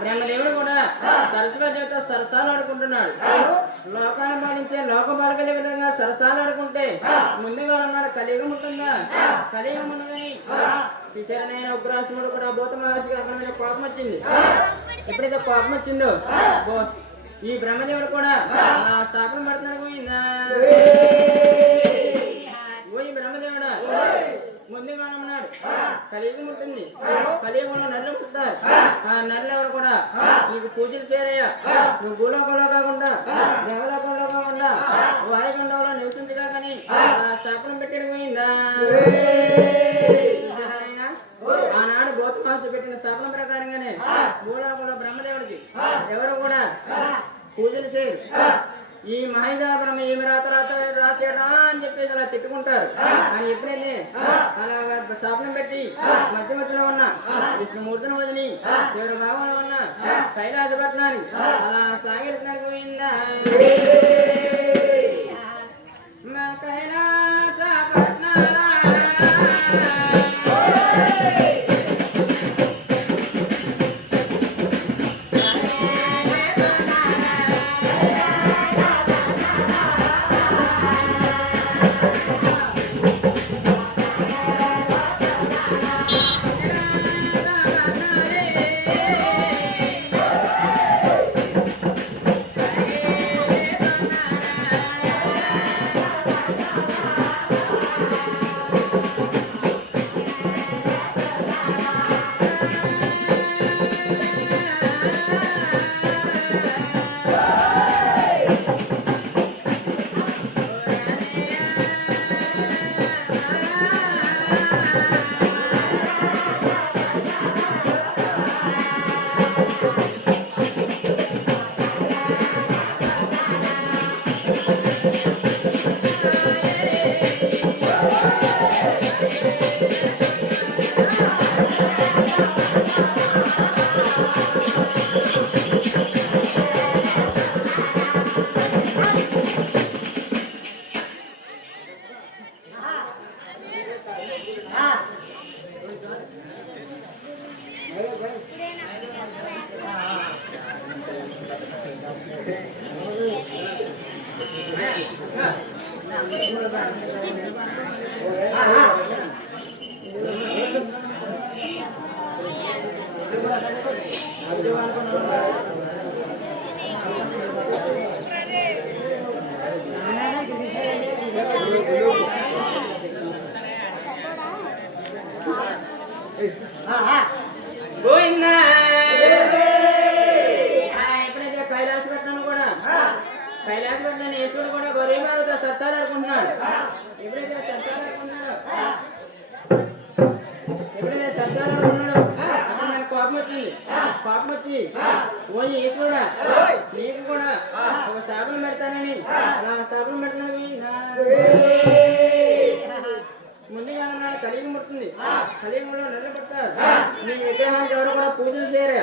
బ్రహ్మదేవుడు కూడా సరస్వతితో సరసాలు ఆడుకుంటున్నాడు. లోకాన్ని పాలించే లోక బాలకలే విధంగా సరసాలు ఆడుకుంటే ముందుగా ఉన్నాడు కలియుగం ఉంటుందా? కలియుగం ఉండదని విచారణైన ఉగ్రాసుడు కూడా భూత మహర్షికి అక్కడ మీద కోపం వచ్చింది. ఎప్పుడైతే కోపం వచ్చిందో ఈ బ్రహ్మదేవుడు కూడా ఆ స్థాపన పడుతున్నాడు. పోయిందా పోయి బ్రహ్మదేవుడా ముందుగా ఉన్నాడు కలియుగం ఉంటుంది, కలియుగంలో నర్లు పుట్టారు. ఆ నర్లెవరు కూడా నీకు పూజలు చేరయ్యా, నువ్వు భూలోకంలో కాకుండా దేవలోకంలో కాకుండా వాయుగండంలో నివసించగా కానీ ఆ స్థాపనం పెట్టడం పోయిందా? ఆనాడు గౌతమాసు పెట్టిన స్థాపన ప్రకారంగానే భూలోకంలో బ్రహ్మదేవుడికి ఎవరు కూడా పూజలు చేయరు. ఈ మహేంద్రాపురం ఏమి రాసేడా అని చెప్పేసి అలా తిట్టుకుంటారు. అని ఎప్పుడైతే అలా శాపనం పెట్టి మధ్య మధ్యలో ఉన్న విష్ణుమూర్తిని వదిలి ఎవరి భావంలో ఉన్న కైలాసపట్నాన్ని అలా సాగిస్తున్నాడు. పోయిందా కైలాసపట్నా కైలాసపట్నాన్ని ఈశ్వరుడు కూడా గౌరీమాలతో సత్తాలు ఆడుకుంటున్నాడు. ఎప్పుడైతే సత్తాలు ఆడుకున్నాడో అప్పుడు నాకు కోపం వచ్చింది. కోపం వచ్చి ఓ ఈశ్వరుడా నీకు కూడా ఒక స్థాపన పెడతానని అలా స్థాపన పెట్టినవి ముందుగా నాడు కలియుగం పుడుతుంది. కలియుగంలో నన్ను పడతారు. నీ విగ్రహానికి ఎవరు కూడా పూజలు చేయరు,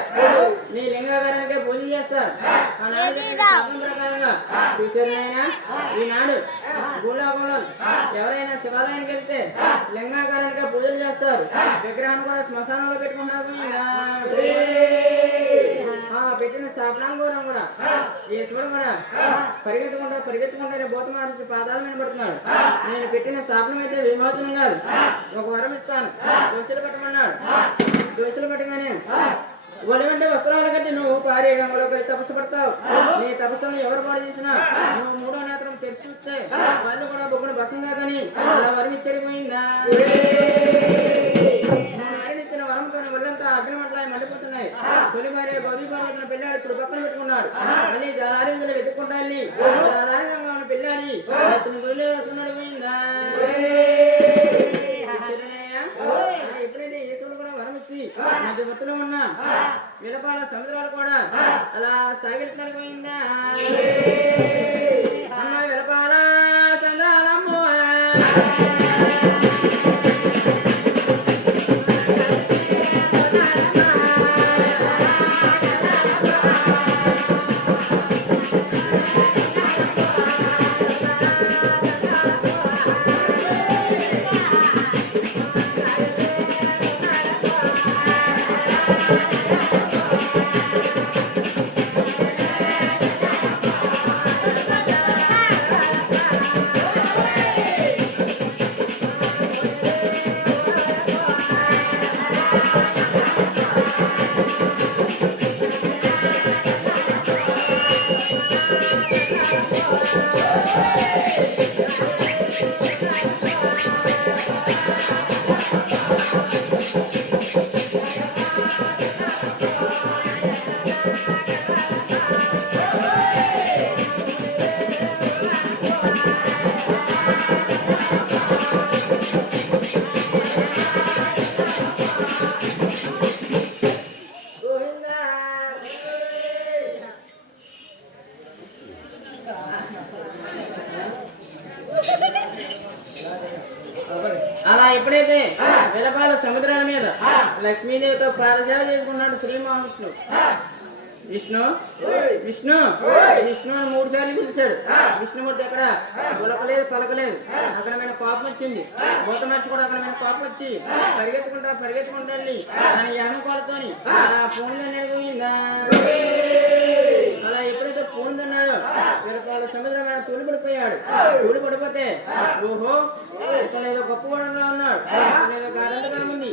నీ లింగాకారానికే పూజలు చేస్తారు. ఆనాడు ప్రకారంగా టీచర్నైనా ఈనాడు భూలోకంలో ఎవరైనా శివాలయానికి వెళ్తే లింగాకారానికే పూజలు చేస్తారు. విగ్రహాన్ని కూడా శ్మశానంలో పెట్టుకుంటారు. పెట్టిన స్థాపనాంగం కూడా ఈశ్వరుడు కూడా పరిగెత్తుకుంటే భూత మహర్షి పాదాలు నిలబడుతున్నాడు. నేను పెట్టిన స్థాపనం అయితే విమోచనం కాదు, ఒక వరం ఇస్తాను, దోషులు పెట్టమన్నాడు. దోషులు పెట్టగానే ఒలివంటే వస్త్రాల కట్టి నువ్వు పారే గంగలో తపస్సు పడతావు. నీ తపస్సును ఎవరు పాడు చేసినా నువ్వు మూడో నేత్రం తెరిచి చూస్తే వాళ్ళు కూడా బొగ్గున చెడిపోయిందా ఇచ్చిన వరంతో ఒళ్ళంతా అగ్నిమంటలాయి మండిపోతున్నాయి. తొలి భార్య గౌరీ పార్వతిని పెళ్ళాడు ఇప్పుడు పక్కన పెట్టుకున్నాడు. మళ్ళీ జలారి వెతుక్కుంటా వెళ్ళి జలారి పెళ్ళాడి వస్తున్నాడు పోయిందా. ఎప్పుడైతే ఈశ్వరుడు కూడా వరం ఇచ్చి మధ్య భక్తులు ఉన్నా విలపాల సముద్రాలు కూడా అలా సాగిస్తున్నాడు పోయిందా. అమ్మ విలపాల చంద్రాలమ్మో అలా ఎప్పుడైతే విలపాల సముద్రాల మీద లక్ష్మీదేవితో ప్రార్థన చేసుకున్నాడు శ్రీ మహావిష్ణువు. విష్ణు విష్ణు విష్ణు అని 3 సార్లు పిలిచాడు. విష్ణుమూర్తి అక్కడ ఉలకలేదు పలకలేదు. అక్కడ మీద కోపం వచ్చింది. భూత మనిషి కూడా అక్కడ మీద కోపం వచ్చి పరిగెత్తుకుంటా వెళ్ళి తన యానకోలతోని అలా ఫోన్లో నెరవేరిందా. అలా ఎప్పుడైతే ఫోన్ తిన్నాడో విలపాల సముద్రం మీద తూలిపడిపోయాడు. తూలిపడిపోతే ఓహో ఇతను ఏదో గొప్పవాడంలో ఉన్నాడు, ఏదో గారంతకరం ఉంది,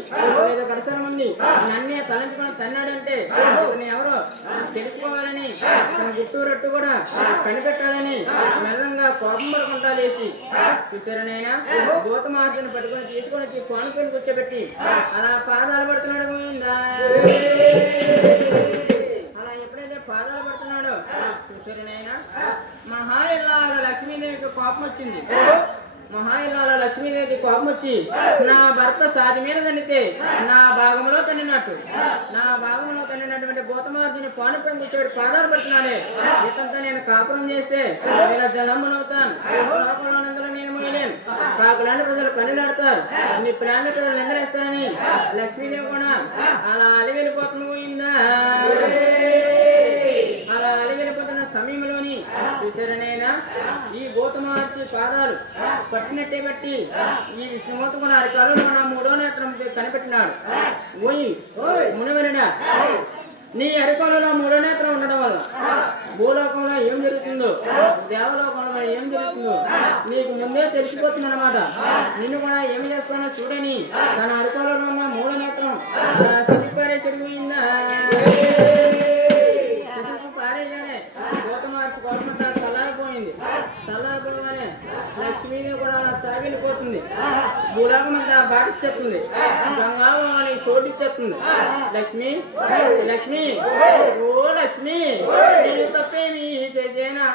ఏదో గడసరం ఉంది, నన్నే తలంచుకొని తన్నాడంటే ఇతను ఎవరో తెలుసుకోవాలని తన గుట్టు రట్టు కూడా కనిపెట్టాలని మెల్లంగా కోపం పడుకుంటా లేచి చూసారనైనా భూత మహర్షిని పట్టుకొని తీసుకొని కోనుకొని కూర్చోబెట్టి అలా పాదాలు పడుతున్నాడు పోయిందా. అలా ఎప్పుడైతే పాదాలు పడుతున్నాడో చూసారనైనా మహాయిల్లాల లక్ష్మీదేవికి కోపం వచ్చింది. మహాయిల్లాల లక్ష్మీదేవికి కోపం వచ్చి నా భర్త సాటి మీద తన్నితే నా భాగంలో తన్నినటువంటి భూతమహర్షిని పానుపై కూర్చోడు పాదాలు పడుతున్నాడే ఇతంతా నేను కాపురం చేస్తే ఇలా జలమ్మనవుతాను. లోకంలో నేను మోయలేను. పాకులాంటి ప్రజలు కన్నులాడతారు, నీ ప్రాణ ప్రజలు నిందలేస్తారని లక్ష్మీదేవి కూడా అలా అలివెళ్ళిపోతుంది పోయిందా. అలా అలివెళ్ళిపోతున్న సమయంలోని చూసారనైనా ఈ భూత మహర్షి పాదాలు పట్టినట్టే బట్టి ఈ విష్ణుమూర్తి కూడా అరికాలలో నా 3వ నేత్రం కనిపెట్టినాడు. ఓయి మునివరుడా, నీ అరికాలలో 3వ నేత్రం ఉండడం వల్ల భూలోకంలో ఏం జరుగుతుందో దేవలోకంలో ఏం జరుగుతుందో నీకు ముందే తెలిసిపోతుందన్నమాట. నిన్ను కూడా ఏం చేస్తానో చూడని తన అరికాలలో ఉన్న 3వ నేత్రం సిద్ధిపారే చెడిపోయిందా. పారేయగానే భూతమహర్షి కోపంతా చల్లారిపోగానే లక్ష్మీదేవి కూడా సాగిలిపోతుంది. భూలోకం అంతా బాటిచ్చేస్తుంది, గంగావం అని చోటిచ్చేస్తుంది. లక్ష్మి లక్ష్మి ఓ లక్ష్మి నేను తప్పేమి చేసేనా